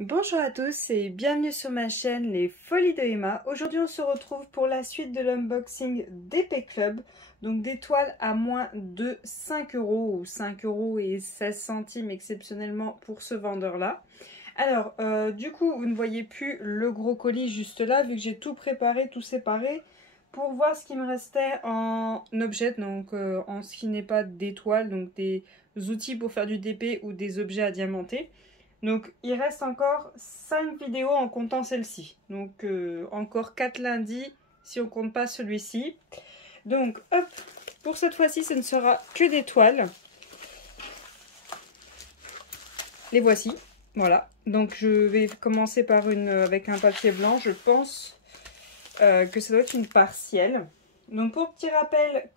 Bonjour à tous et bienvenue sur ma chaîne Les Folies de Emma. Aujourd'hui on se retrouve pour la suite de l'unboxing d'Épée Club. Donc des toiles à moins de 5 € ou 5 € et 16 centimes exceptionnellement pour ce vendeur là. Alors du coup vous ne voyez plus le gros colis juste là vu que j'ai tout préparé, tout séparé pour voir ce qui me restait en objet, donc en ce qui n'est pas des toiles, donc des outils pour faire du DP ou des objets à diamanter. Donc il reste encore 5 vidéos en comptant celle-ci. Donc encore 4 lundis si on compte pas celui-ci. Donc hop, pour cette fois-ci ce ne sera que des toiles. Les voici, voilà. Donc je vais commencer par une avec un papier blanc. Je pense que ça doit être une partielle. Donc pour petit rappel,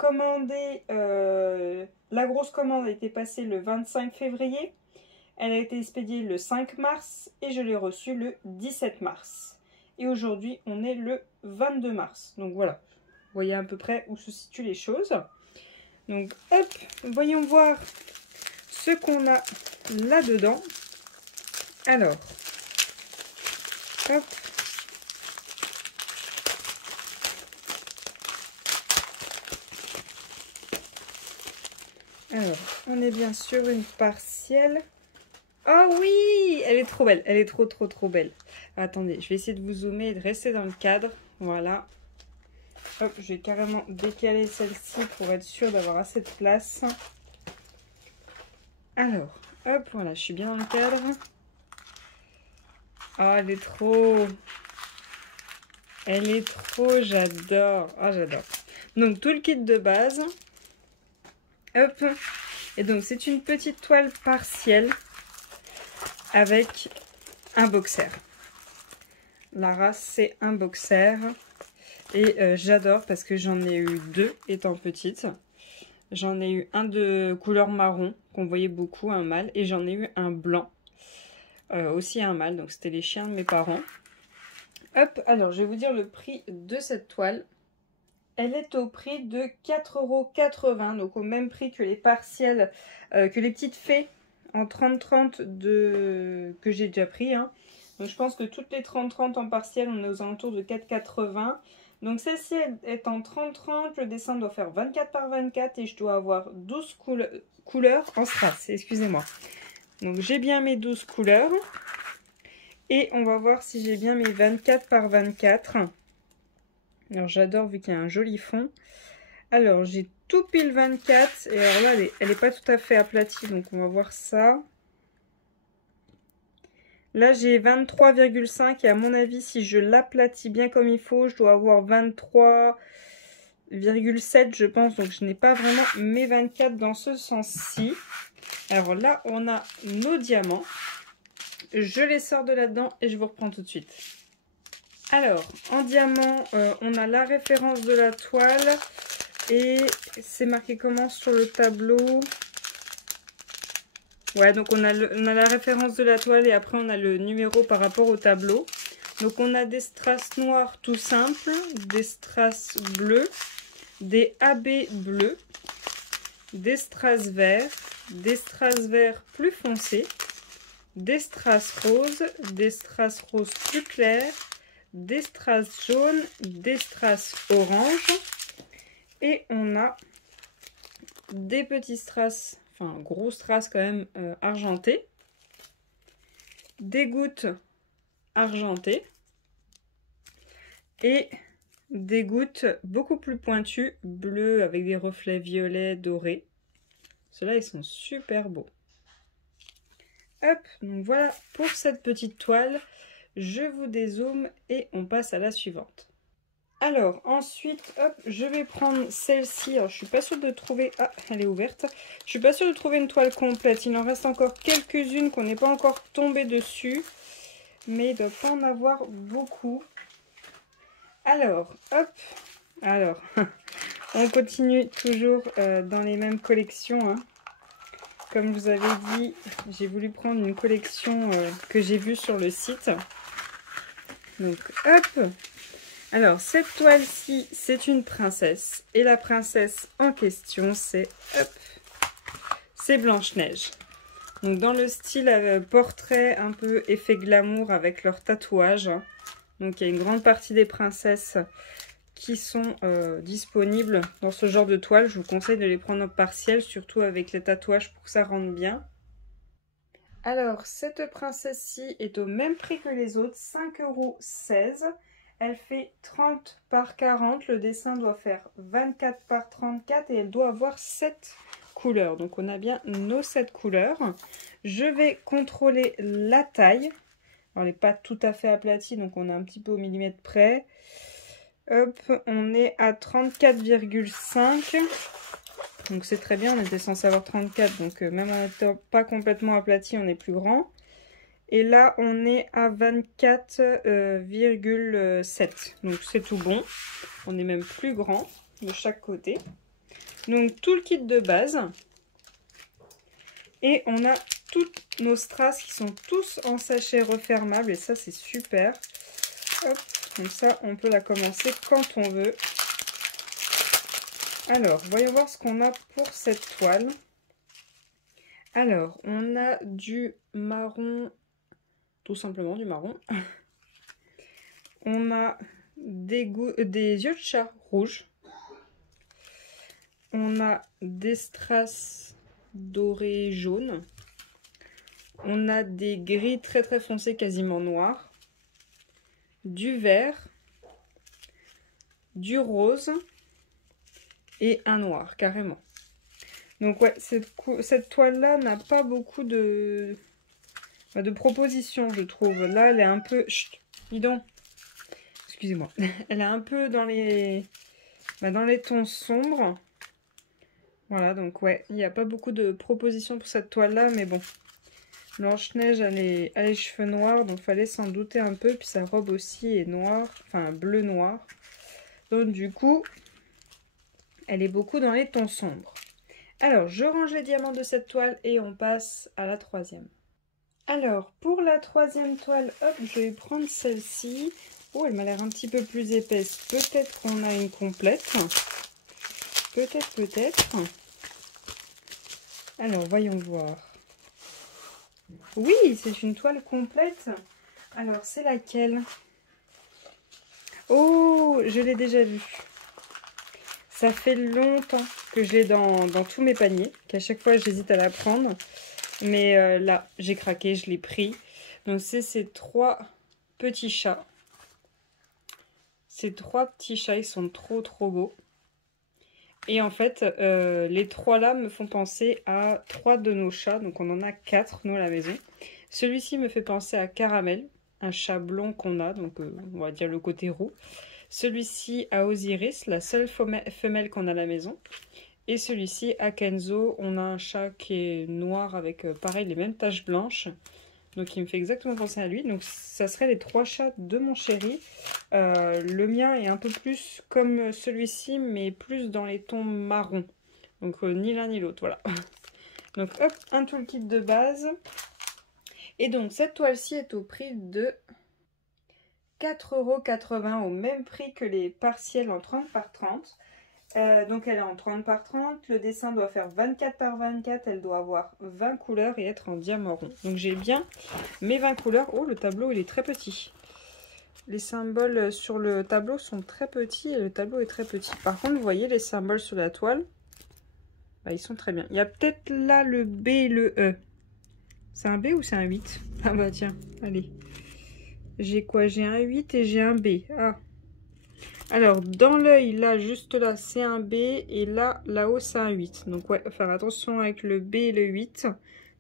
la grosse commande a été passée le 25 février. Elle a été expédiée le 5 mars et je l'ai reçue le 17 mars. Et aujourd'hui, on est le 22 mars. Donc voilà, vous voyez à peu près où se situent les choses. Donc hop, voyons voir ce qu'on a là-dedans. Alors, hop. Alors, on est bien sûr une partielle. Oh oui, elle est trop belle, elle est trop belle. Attendez, je vais essayer de vous zoomer et de rester dans le cadre. Voilà. Hop, je vais carrément décaler celle-ci pour être sûre d'avoir assez de place. Alors, hop, voilà, je suis bien dans le cadre. Oh, elle est trop... Elle est trop, j'adore. Ah, j'adore. Donc, tout le kit de base. Hop. Et donc, c'est une petite toile partielle avec un boxer. La race, c'est un boxer. Et j'adore parce que j'en ai eu deux étant petite. J'en ai eu un de couleur marron, qu'on voyait beaucoup, un mâle. Et j'en ai eu un blanc, aussi un mâle. Donc c'était les chiens de mes parents. Hop, alors je vais vous dire le prix de cette toile. Elle est au prix de 4,80 €. Donc au même prix que les partielles, que les petites fées en 30-30 que j'ai déjà pris. Hein. Donc je pense que toutes les 30-30 en partiel, on est aux alentours de 4,80 €. Donc celle-ci est en 30-30, le dessin doit faire 24 par 24 et je dois avoir 12 couleurs en strass, excusez-moi. Donc j'ai bien mes 12 couleurs et on va voir si j'ai bien mes 24 par 24. Alors j'adore vu qu'il y a un joli fond. Alors j'ai tout pile 24 et alors là elle est pas tout à fait aplatie donc on va voir ça. Là, j'ai 23,5 et à mon avis, si je l'aplatis bien comme il faut, je dois avoir 23,7 je pense. Donc, je n'ai pas vraiment mes 24 dans ce sens-ci. Alors là, on a nos diamants. Je les sors de là-dedans et je vous reprends tout de suite. Alors, en diamant, on a la référence de la toile et c'est marqué comment sur le tableau ? Ouais, donc on a la référence de la toile et après on a le numéro par rapport au tableau. Donc on a des strass noirs tout simples, des strass bleus, des AB bleus, des strass verts plus foncés, des strass roses plus clairs, des strass jaunes, des strass orange et on a des petits strass... Enfin, gros strass quand même argenté. Des gouttes argentées. Et des gouttes beaucoup plus pointues, bleues avec des reflets violets, dorés. Ceux-là, ils sont super beaux. Hop, donc voilà pour cette petite toile. Je vous dézoome et on passe à la suivante. Alors, ensuite, hop, je vais prendre celle-ci. Alors, je suis pas sûre de trouver... Ah, elle est ouverte. Je suis pas sûre de trouver une toile complète. Il en reste encore quelques-unes qu'on n'est pas encore tombé dessus. Mais il ne doit pas en avoir beaucoup. Alors, hop. Alors, on continue toujours dans les mêmes collections. Hein. Comme je vous avais dit, j'ai voulu prendre une collection que j'ai vue sur le site. Donc, hop. Alors, cette toile-ci, c'est une princesse. Et la princesse en question, c'est Blanche-Neige. Donc dans le style portrait, un peu effet glamour avec leurs tatouages. Donc il y a une grande partie des princesses qui sont disponibles dans ce genre de toile. Je vous conseille de les prendre en partiel, surtout avec les tatouages pour que ça rentre bien. Alors, cette princesse-ci est au même prix que les autres, 5,16 €. Elle fait 30 par 40. Le dessin doit faire 24 par 34 et elle doit avoir 7 couleurs. Donc, on a bien nos 7 couleurs. Je vais contrôler la taille. Alors, elle n'est pas tout à fait aplatie, donc on est un petit peu au millimètre près. Hop, on est à 34,5. Donc c'est très bien, on était censé avoir 34, donc même en n'étant pas complètement aplati, on est plus grand. Et là, on est à 24,7. Donc c'est tout bon. On est même plus grand de chaque côté. Donc tout le kit de base. Et on a toutes nos strass qui sont tous en sachet refermable. Et ça, c'est super. Hop, comme ça, on peut la commencer quand on veut. Alors, voyons voir ce qu'on a pour cette toile. Alors, on a du marron, tout simplement du marron. On a des yeux de chat rouges. On a des strass dorés jaunes. On a des gris très très foncés, quasiment noirs. Du vert. Du rose. Et un noir, carrément. Donc ouais, cette toile-là n'a pas beaucoup de propositions, je trouve. Là, elle est un peu... Chut, dis donc. Excusez-moi. Elle est un peu dans les tons sombres. Voilà, donc ouais, il n'y a pas beaucoup de propositions pour cette toile-là, mais bon. Blanche-Neige a les cheveux noirs, donc fallait s'en douter un peu. Puis sa robe aussi est noire, enfin bleu-noir. Donc du coup... elle est beaucoup dans les tons sombres. Alors, je range les diamants de cette toile et on passe à la troisième. Alors, pour la troisième toile, hop, je vais prendre celle-ci. Oh, elle m'a l'air un petit peu plus épaisse. Peut-être qu'on a une complète. Peut-être. Alors, voyons voir. Oui, c'est une toile complète. Alors, c'est laquelle? Oh, je l'ai déjà vue. Ça fait longtemps que je l'ai dans tous mes paniers, qu'à chaque fois j'hésite à la prendre. Mais là, j'ai craqué, je l'ai pris. Donc c'est ces 3 petits chats. Ces 3 petits chats, ils sont trop beaux. Et en fait, les 3 là me font penser à 3 de nos chats. Donc on en a 4, nous, à la maison. Celui-ci me fait penser à Caramel, un chat blond qu'on a, donc on va dire le côté roux. Celui-ci à Osiris, la seule femelle qu'on a à la maison. Et celui-ci à Kenzo, on a un chat qui est noir avec pareil les mêmes taches blanches. Donc il me fait exactement penser à lui. Donc ça serait les 3 chats de mon chéri. Le mien est un peu plus comme celui-ci, mais plus dans les tons marron. Donc ni l'un ni l'autre, voilà. Donc hop, un toolkit de base. Et donc cette toile-ci est au prix de 4,80 € au même prix que les partiels en 30 par 30. Donc elle est en 30 par 30. Le dessin doit faire 24 par 24. Elle doit avoir 20 couleurs et être en diamant rond. Donc j'ai bien mes 20 couleurs. Oh, le tableau il est très petit. Les symboles sur le tableau sont très petits et le tableau est très petit. Par contre, vous voyez les symboles sur la toile, bah, ils sont très bien. Il y a peut-être là le B et le E. C'est un B ou c'est un 8? Ah bah tiens, allez. J'ai quoi? J'ai un 8 et j'ai un B. Ah. Alors, dans l'œil, là, juste là, c'est un B. Et là, là-haut, c'est un 8. Donc, ouais, faire attention avec le B et le 8.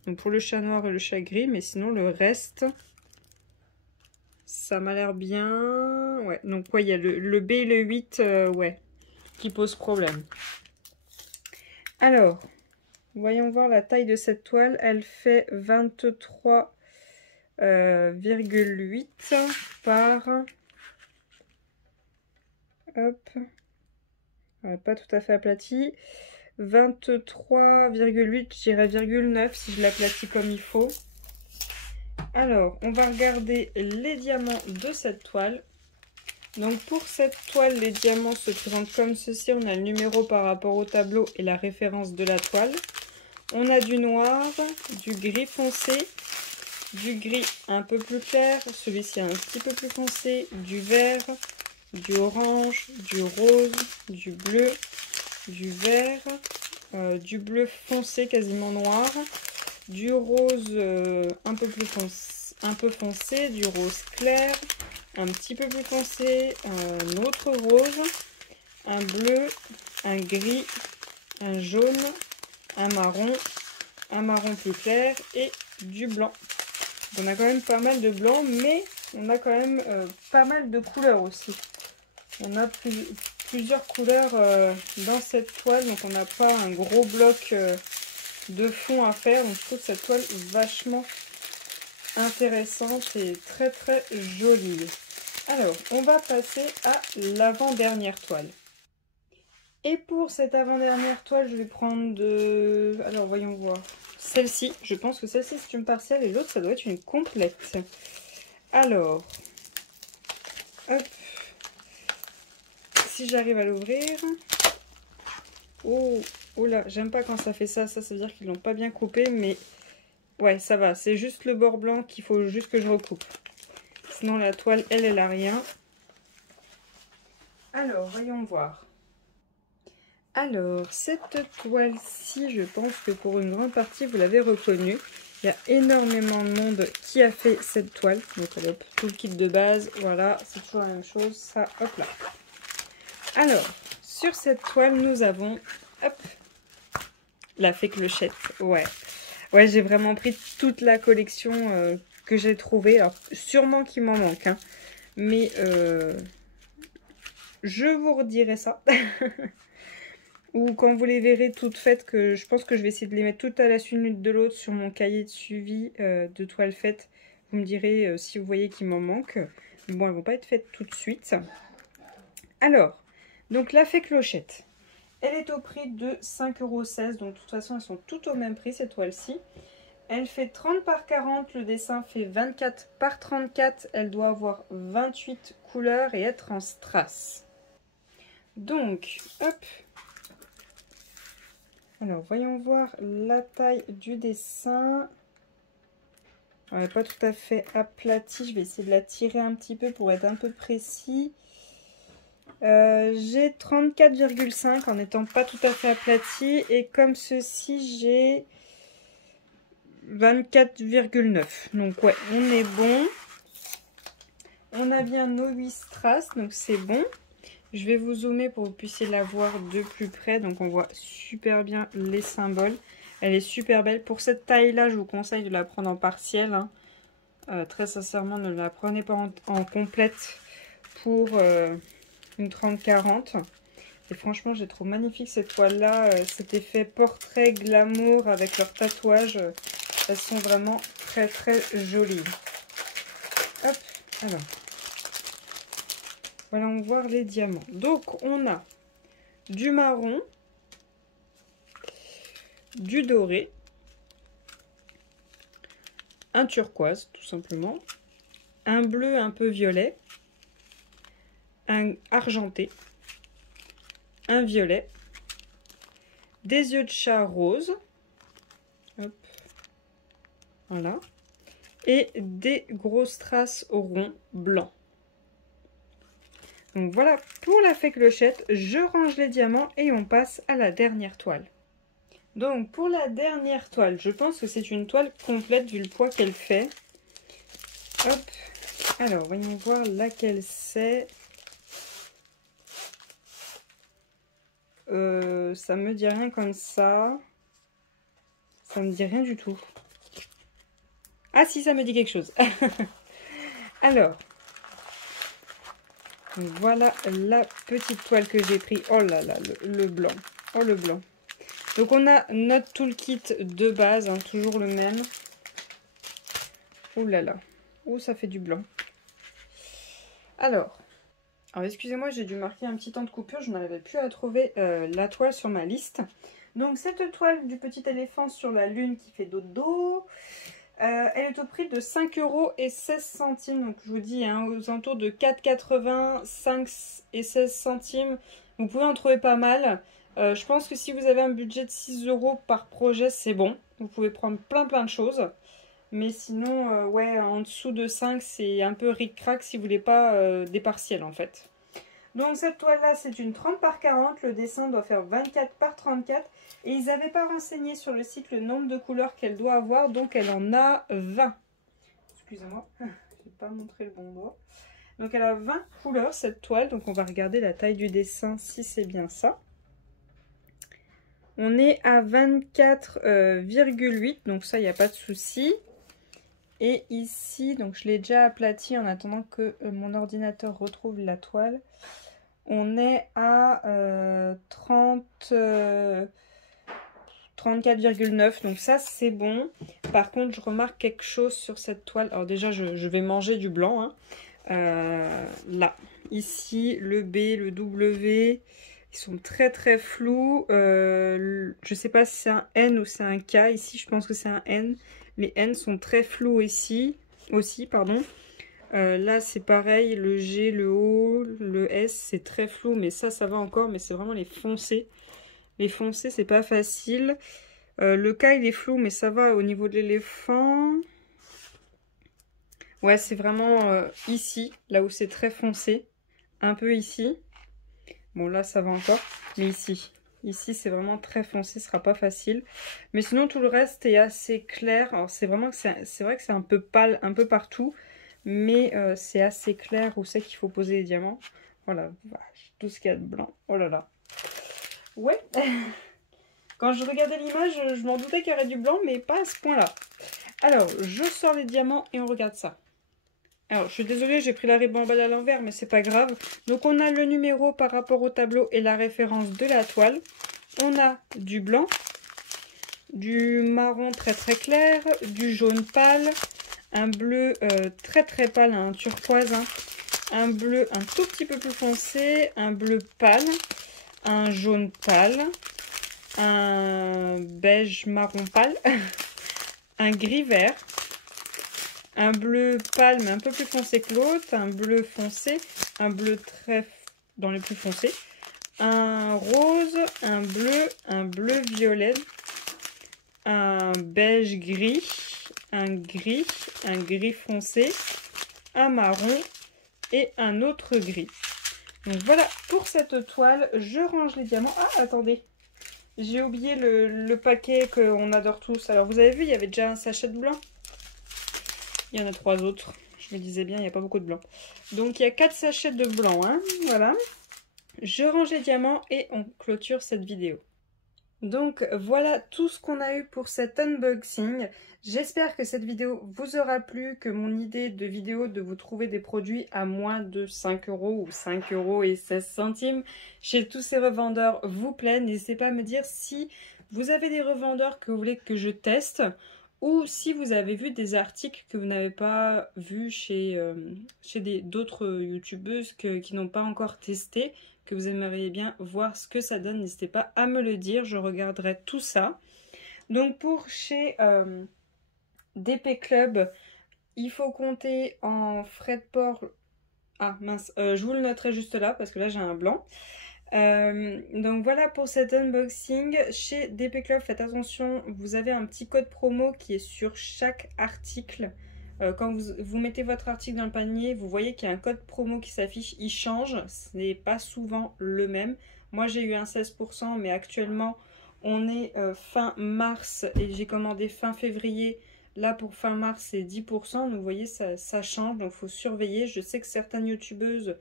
Donc, pour le chat noir et le chat gris. Mais sinon, le reste, ça m'a l'air bien. Ouais, donc, ouais, il y a le B et le 8, ouais, qui pose problème. Alors, voyons voir la taille de cette toile. Elle fait 23,8 par... Hop. Pas tout à fait aplati. 23,8, je dirais 0,9 si je l'aplatis comme il faut. Alors, on va regarder les diamants de cette toile. Donc pour cette toile, les diamants se présentent comme ceci. On a le numéro par rapport au tableau et la référence de la toile. On a du noir, du gris foncé, du gris un peu plus clair, celui-ci un petit peu plus foncé, du vert, du orange, du rose, du bleu, du vert, du bleu foncé quasiment noir, du rose un peu foncé, du rose clair, un petit peu plus foncé, un autre rose, un bleu, un gris, un jaune, un marron plus clair et du blanc. On a quand même pas mal de blanc, mais on a quand même pas mal de couleurs aussi. On a plusieurs couleurs dans cette toile, donc on n'a pas un gros bloc de fond à faire. Donc je trouve cette toile vachement intéressante et très très jolie. Alors, on va passer à l'avant-dernière toile. Et pour cette avant-dernière toile, je vais prendre de... Alors, voyons voir. Celle-ci, je pense que celle-ci c'est une partielle et l'autre ça doit être une complète. Alors, hop, si j'arrive à l'ouvrir. Oh, oh là, j'aime pas quand ça fait ça, ça veut dire qu'ils l'ont pas bien coupé, mais ouais, ça va, c'est juste le bord blanc qu'il faut juste que je recoupe. Sinon la toile, elle a rien. Alors, voyons voir. Alors, cette toile-ci, je pense que pour une grande partie, vous l'avez reconnue. Il y a énormément de monde qui a fait cette toile. Donc, hop, tout le kit de base, voilà, c'est toujours la même chose. Ça, hop là. Alors, sur cette toile, nous avons, hop, la fée clochette. Ouais, ouais, j'ai vraiment pris toute la collection que j'ai trouvée. Alors, sûrement qu'il m'en manque, hein, mais je vous redirai ça. Ou quand vous les verrez toutes faites, que je pense que je vais essayer de les mettre toutes à la suite l'une de l'autre sur mon cahier de suivi de toiles faites. Vous me direz si vous voyez qu'il m'en manque. Bon, elles ne vont pas être faites tout de suite. Alors, donc la fée clochette. Elle est au prix de 5,16 €. Donc de toute façon, elles sont toutes au même prix, cette toile-ci. Elle fait 30 par 40. Le dessin fait 24 par 34. Elle doit avoir 28 couleurs et être en strass. Donc, hop. Alors, voyons voir la taille du dessin. Elle n'est pas tout à fait aplatie. Je vais essayer de la tirer un petit peu pour être un peu précis. J'ai 34,5 en n'étant pas tout à fait aplatie. Et comme ceci, j'ai 24,9. Donc, ouais, on est bon. On a bien nos 8 strass, donc c'est bon. Je vais vous zoomer pour que vous puissiez la voir de plus près. Donc on voit super bien les symboles. Elle est super belle. Pour cette taille-là, je vous conseille de la prendre en partiel. Hein. Très sincèrement, ne la prenez pas en complète pour une 30-40. Et franchement, j'ai trouvé magnifique cette toile-là. Cet effet portrait glamour avec leurs tatouages. Elles sont vraiment très très jolies. Hop, alors. Voilà, on va voir les diamants. Donc, on a du marron, du doré, un turquoise, tout simplement, un bleu un peu violet, un argenté, un violet, des yeux de chat rose, hop, voilà, et des grosses strass ronds blancs. Donc voilà pour la fée clochette, je range les diamants et on passe à la dernière toile. Donc pour la dernière toile, je pense que c'est une toile complète vu le poids qu'elle fait. Hop, alors voyons voir laquelle c'est. Ça me dit rien comme ça. Ça me dit rien du tout. Ah si, ça me dit quelque chose. Alors. Voilà la petite toile que j'ai pris. Oh là là, le blanc. Oh le blanc. Donc on a notre toolkit de base, hein, toujours le même. Oh là là. Oh, ça fait du blanc. Alors excusez-moi, j'ai dû marquer un petit temps de coupure. Je n'arrivais plus à trouver la toile sur ma liste. Donc cette toile du petit éléphant sur la lune qui fait dodo. Elle est au prix de 5,16 €. Donc je vous dis, hein, aux alentours de 4,80, 5 et 16 centimes. Vous pouvez en trouver pas mal. Je pense que si vous avez un budget de 6 € par projet, c'est bon. Vous pouvez prendre plein de choses. Mais sinon, ouais, en dessous de 5, c'est un peu ric-crac si vous voulez pas des partiels en fait. Donc cette toile-là, c'est une 30 par 40. Le dessin doit faire 24 par 34. Et ils n'avaient pas renseigné sur le site le nombre de couleurs qu'elle doit avoir. Donc elle en a 20. Excusez-moi, je n'ai pas montré le bon doigt. Donc elle a 20 couleurs cette toile. Donc on va regarder la taille du dessin si c'est bien ça. On est à 24,8. Donc ça, il n'y a pas de souci. Et ici, donc je l'ai déjà aplati en attendant que mon ordinateur retrouve la toile. On est à 34,9. Donc ça, c'est bon. Par contre, je remarque quelque chose sur cette toile. Alors déjà, je vais manger du blanc. Hein. Là, ici, le B, le W, ils sont très flous. Je ne sais pas si c'est un N ou c'est un K. Ici, je pense que c'est un N. Les N sont très flous ici aussi, pardon. Là, c'est pareil, le G, le O, le S, c'est très flou, mais ça va encore. Mais c'est vraiment les foncés. Les foncés, c'est pas facile. Le K, il est flou, mais ça va au niveau de l'éléphant. Ouais, c'est vraiment ici, là où c'est très foncé. Un peu ici. Bon, là, ça va encore. Mais ici. Ici, c'est vraiment très foncé, ce sera pas facile. Mais sinon, tout le reste est assez clair. Alors, c'est vrai que c'est un peu pâle un peu partout. Mais c'est assez clair où c'est qu'il faut poser les diamants. Voilà, tout ce qu'il y a de blanc. Oh là là. Ouais. Quand je regardais l'image, je m'en doutais qu'il y aurait du blanc, mais pas à ce point-là. Alors, je sors les diamants et on regarde ça. Alors, je suis désolée, j'ai pris la ribambelle à l'envers, mais c'est pas grave. Donc, on a le numéro par rapport au tableau et la référence de la toile. On a du blanc, du marron très clair, du jaune pâle, un bleu très pâle, un turquoise, hein, un bleu un tout petit peu plus foncé, un bleu pâle, un jaune pâle, un beige marron pâle, un gris vert, un bleu pâle mais un peu plus foncé que l'autre, un bleu foncé, un bleu très dans les plus foncés, un rose, un bleu violet, un beige gris, un gris foncé, un marron et un autre gris. Donc voilà pour cette toile. Je range les diamants. Ah, attendez, j'ai oublié le paquet qu'on adore tous. Alors vous avez vu, il y avait déjà un sachet de blanc. Il y en a 3 autres. Je me disais bien, il n'y a pas beaucoup de blanc. Donc il y a 4 sachets de blanc. Hein, voilà. Je range les diamants et on clôture cette vidéo. Donc voilà tout ce qu'on a eu pour cet unboxing. J'espère que cette vidéo vous aura plu, que mon idée de vidéo de vous trouver des produits à moins de 5 € ou 5,16 € chez tous ces revendeurs vous plaît. N'hésitez pas à me dire si vous avez des revendeurs que vous voulez que je teste ou si vous avez vu des articles que vous n'avez pas vus chez d'autres youtubeuses qui n'ont pas encore testé, que vous aimeriez bien voir ce que ça donne. N'hésitez pas à me le dire, je regarderai tout ça. Donc pour chez DP Club, il faut compter en frais de port. Ah mince, je vous le noterai juste là parce que là j'ai un blanc. Donc voilà pour cet unboxing. Chez DP Club, faites attention, vous avez un petit code promo qui est sur chaque article. Quand vous mettez votre article dans le panier, vous voyez qu'il y a un code promo qui s'affiche, il change, ce n'est pas souvent le même. Moi j'ai eu un 16%, mais actuellement on est fin mars et j'ai commandé fin février. Là pour fin mars c'est 10%, donc vous voyez ça change, donc il faut surveiller. Je sais que certaines youtubeuses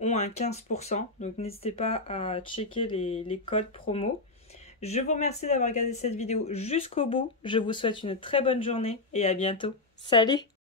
ont un 15%, donc n'hésitez pas à checker les codes promo. Je vous remercie d'avoir regardé cette vidéo jusqu'au bout, je vous souhaite une très bonne journée et à bientôt. Salut!